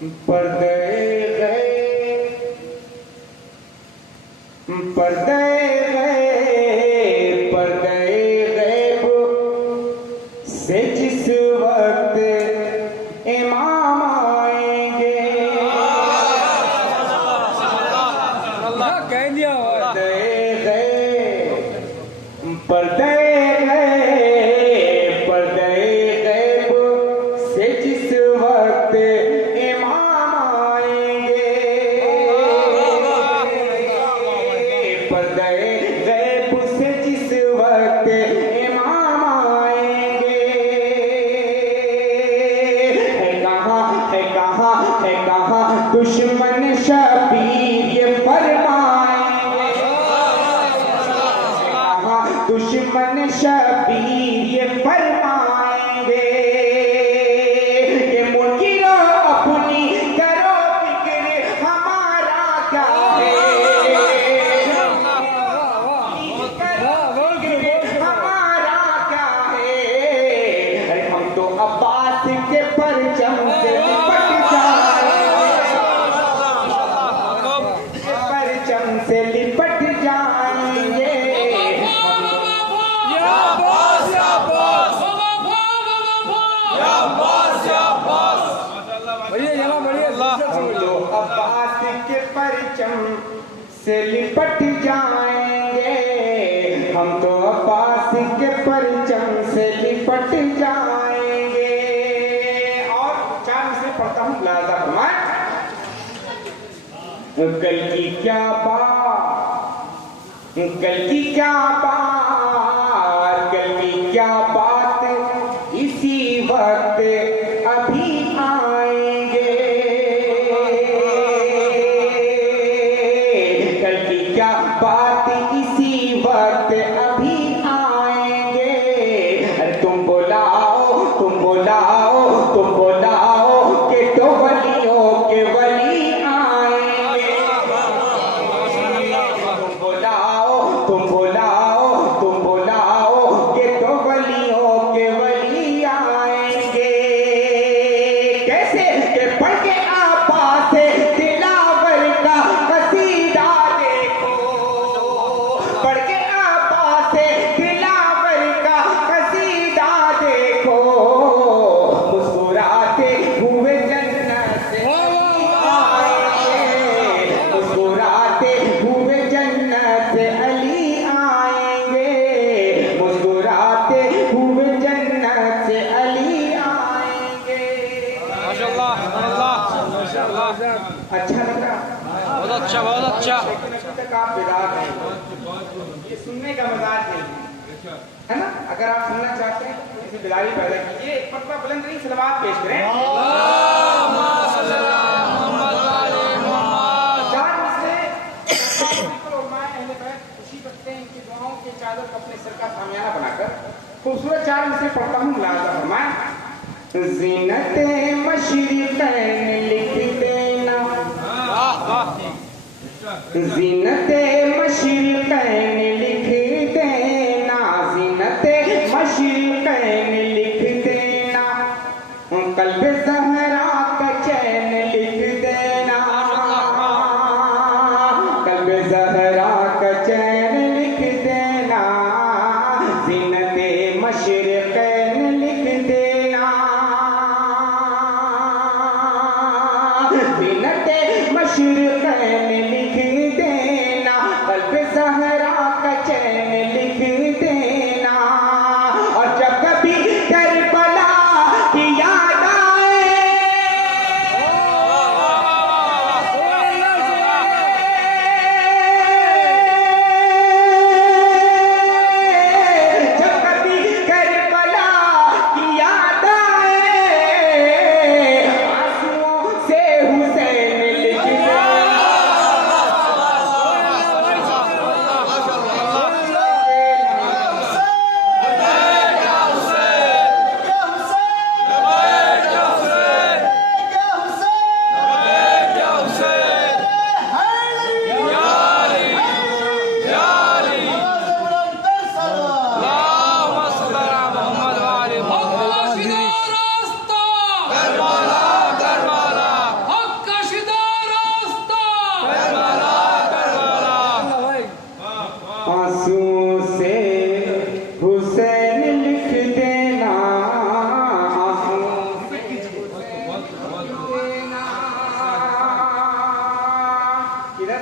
पर्दे गए पर्दे गए पर्दे गैब से जिस वक्त इमाम आएंगे कह दिया पर्दे गए पर्दे पर्दे गैब से जिस वक्त इमाम आएंगे पर्दे गैब से जिस वक्त इमाम आएंगे है कहाँ दुश्मन शबीर ये फरमाएंगे दुश्मन शबीर ये फरमाएंगे कि मुनकिरो अपनी करो फिक्र हमारा क्या है हमारा क्या है अरे हम तो अब्बास के परचम से लिपट जाएंगे परचम से लिपट जाएंगे हम तो अब्बास के परचम से लिपट जाएंगे हम तो अब्बास के परचम से लिपट जाएंगे और चार से पढ़ता हूँ लाजा फरमाए कल की क्या बात कल की क्या बात कल की क्या बात इसी वक्त अभी आएंगे कल की क्या बात इसी वक्त अभी आएंगे अरे तुम बुलाओ कि तो वलियों के वली आएंगे तुम बुलाओ कि तो वलियों के वली आएंगे कैसे के पढ़ के आबास दिलावर का कसीदा देखो पढ़ के आबास दिलावर का कसीदा देखो मुस्कुराते हुए जन्नत से आएंगे मुस्कुराते हुए जन्नत से अली आएंगे मुस्कुराते हुए जन्नत से अली आएंगे अच्छा लगा बहुत अच्छा लेकिन अभी तक आप बेदार नहीं ये सुनने का मजाज नहीं है ना अगर आप सुनना चाहते हैं तो इसे बेदारी पैदा कीजिए एक मरतबा बुलंद नहीं सलवात पेश करें चार मिसरे बिल्कुल उलमाए अहले बैत खुशी करते हैं इनकी दुआओं के चादर को अपने सर का सामियाना बनाकर खूबसूरत चार मिसरे पढ़ता हूँ मुलाजा फरमाएं ज़ीनत मशरिक़ैन लिख देना ज़ीनत मशरिक़ैन लिख देना ज़ीनत मशरिक़ैन लिख देना क़ल्ब ज़हरा का चैन लिख देना क़ल्ब ज़हरा का चैन लिख देना ज़ीनत मशरिक़ैन लिख देना ज़ीनत मशरिक़ैन लिख देना क़ल्ब ज़हरा का चैन लिख देना और जब कभी करबला की याद जब कभी करबला की याद आंसुओं से हुसैन लिख देना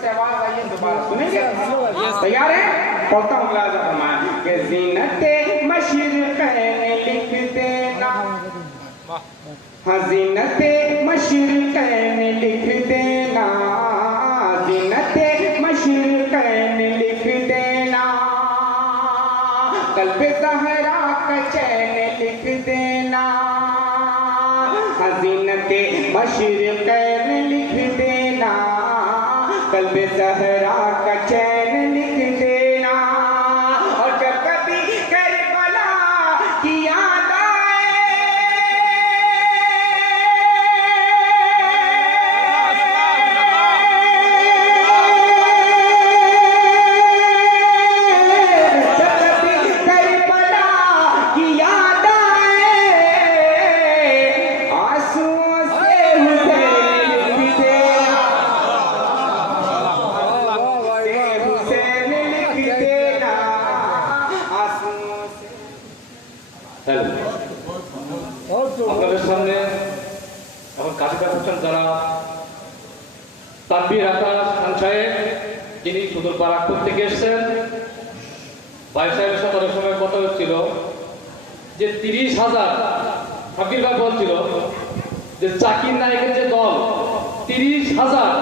से आवाज आई है दोबारा सुनेंगे? तैयार है? पढ़ता हूँ मुलाजा फरमाएं कि ज़ीनते मशरिक़ैन लिख देना, हाँ ज़ीनते मशरिक़ैन लिख देना, ज़ीनते मशरिक़ैन लिख देना, क़ल्ब ज़हरा का चैन लिख देना, हाँ ज़ीनते मशरिक़ैन लिख देना, क़ल्ब ज़हरा का चैन लिख देना। और जब कभी करबला की याद आए, जब कभी करबला की याद आए, आंसुओं से हुसैन लिख देना, हुसैन लिख देना, आंसुओं से। আপনাদের সামনে এখন কাজী করছেন যারা তানভীর আকাশ খান সাহেব, যিনি সুদূর বারাকপুর থেকে এসেছেন। ভাই সাহেবের সাথে অনেক সময় কথা হচ্ছিল যে 30,000 ফকির ভাই বলছিল যে জাকির নায়কের যে দল 30,000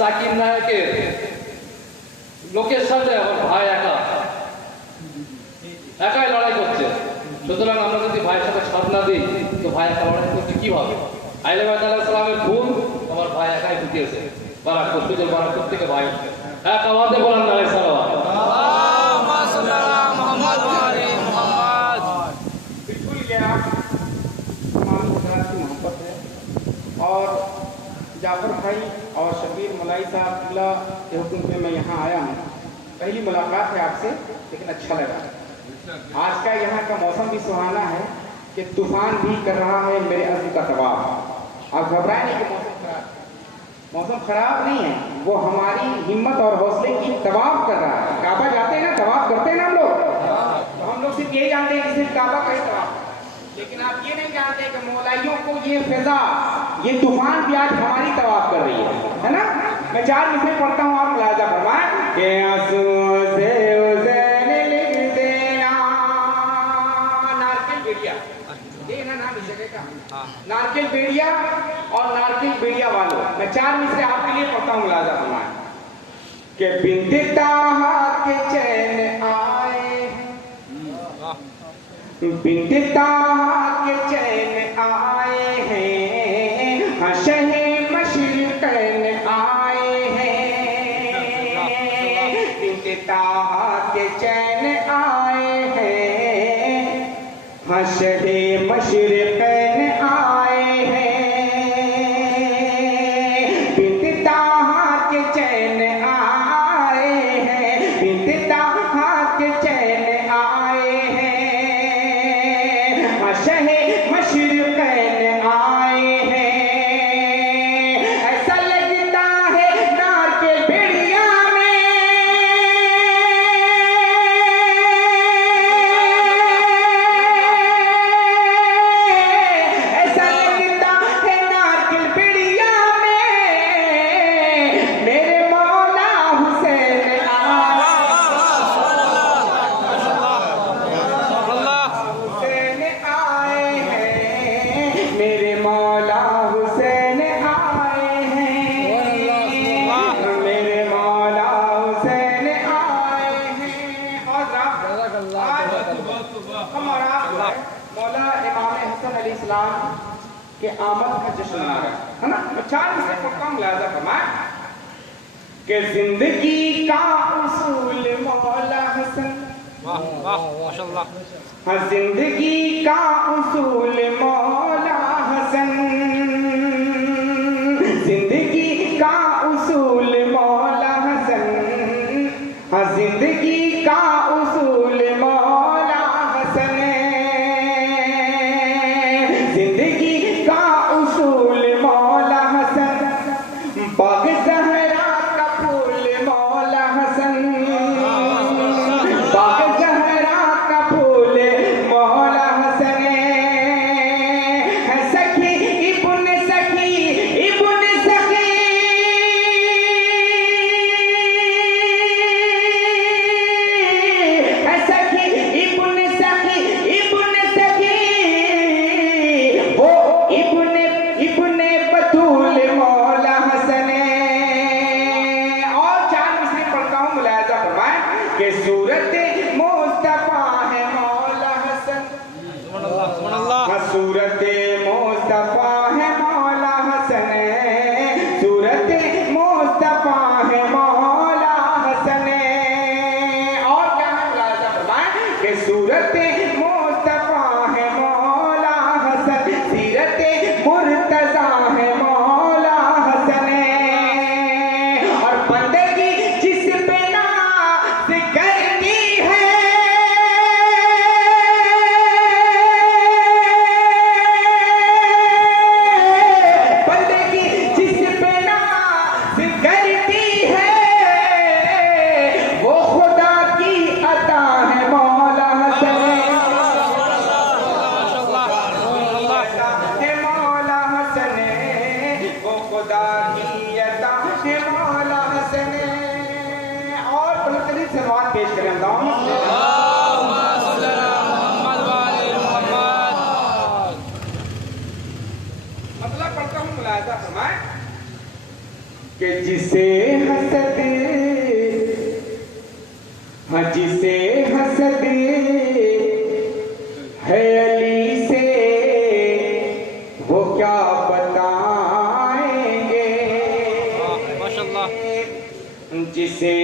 জাকির নায়কের লোকের সাথে আমার ভাই একাই লড়াই করছে। সুতরাং আমরা যদি ভাইয়ের সাথে সাথ না দিই তো ভাই একা লড়াই করছে কিভাবে? আইলে ভাই সালামের খুন আমার ভাই একাই ঢুকিয়েছে বারাকপুর, সুদূর বারাকপুর থেকে ভাই এক আওয়াজে বলেন আলাইহিস সালাম। अल्लाहुम्मा सल्ली अला मुहम्मद व आले मुहम्मद। बिल्कुल ये आप तमाम हज़रात की मोहब्बत है। और जाफर भाई और शबीर मलाई साहब अल्लाह के हुक्म पे मैं यहाँ आया हूँ। पहली मुलाकात है आपसे, लेकिन अच्छा लगा। आज का यहाँ का मौसम भी सुहाना है कि तूफान भी कर रहा है मेरे अज़्म का तवाफ। आप घबराए नहीं कि मौसम खराब नहीं है, वो हमारी हिम्मत और हौसले की तवाफ कर रहा है। काबा जाते हैं ना, तवाफ करते हैं ना हम लोग, तो हम लोग सिर्फ यही जानते हैं कि सिर्फ काबा का ही तवाफ, लेकिन आप ये नहीं जानते कि मौलाइयों को ये फिजा, ये तूफान भी आज हमारी तवाफ कर रही है ना। मैं 4 मिसरे पढ़ता हूँ, आप मुलाजा फरमाएं कि आंसुओं से हुसैन लिख देना। नारकेल बेड़िया, ये ना नाम इस जगह का, नारकेल बेड़िया और नारकेल बेड़िया वालों, मैं 4 मिसरे आपके लिए पढ़ता हूँ, मुलाजा फरमाएं कि बिंते ताहा के चैन आए, बिंते ताहा के चैन आए हैं, हाँ शहे मशरिक़ैन आए हैं, बिंते ताहा के चैन आए हैं, हाँ शहे मशरिक़ैन आए हैं, बिंते ताहा के चैन आए हैं, बिंते ताहा के चैन आए हैं, हाँ शहे मशरिक़ैन आए हैं। ऐसा लगता है नारकेल बेड़िया में, ऐसा लगता है नारकेल बेड़िया में मेरे मौला हुसैन आए, हुसैन आए हैं, मेरे मौला हुसैन आए हैं, मेरे मौला हुसैन आए हैं। और आज हम और आप जो है मौला इमाम हसन अलैहिस्सलाम के आमद का जश्न मना रहे हैं, है ना। मैं 4 मिसरे पढ़ता हूँ, मुलाजा फरमाएं कि जिंदगी का उसूल मौला हसन, वाह वाह माशाअल्लाह। हाँ जिंदगी का उसूल मौला हसन, जिंदगी का उसूल मौला हसन, हाँ जिंदगी का उसूल मौला हसन, जिंदगी का उसूल मौला हसन, बाग ज़हरा का फूल मौला हसन, बाग ज़हरा का फूल मौला हसन, है सखी इब्न सखी, इब्न सखी, खुदा की अता है मौला हसन और बेहतरीन सलवात पेश करें अल्लाहुम्मा सल्ली अला मोहम्मद व आले मोहम्मद। मतलब पढ़ता हूँ मुलाहिजा फरमाए कि जिसे हसद है अली से वो क्या बताएंगे माशाअल्लाह। जिसे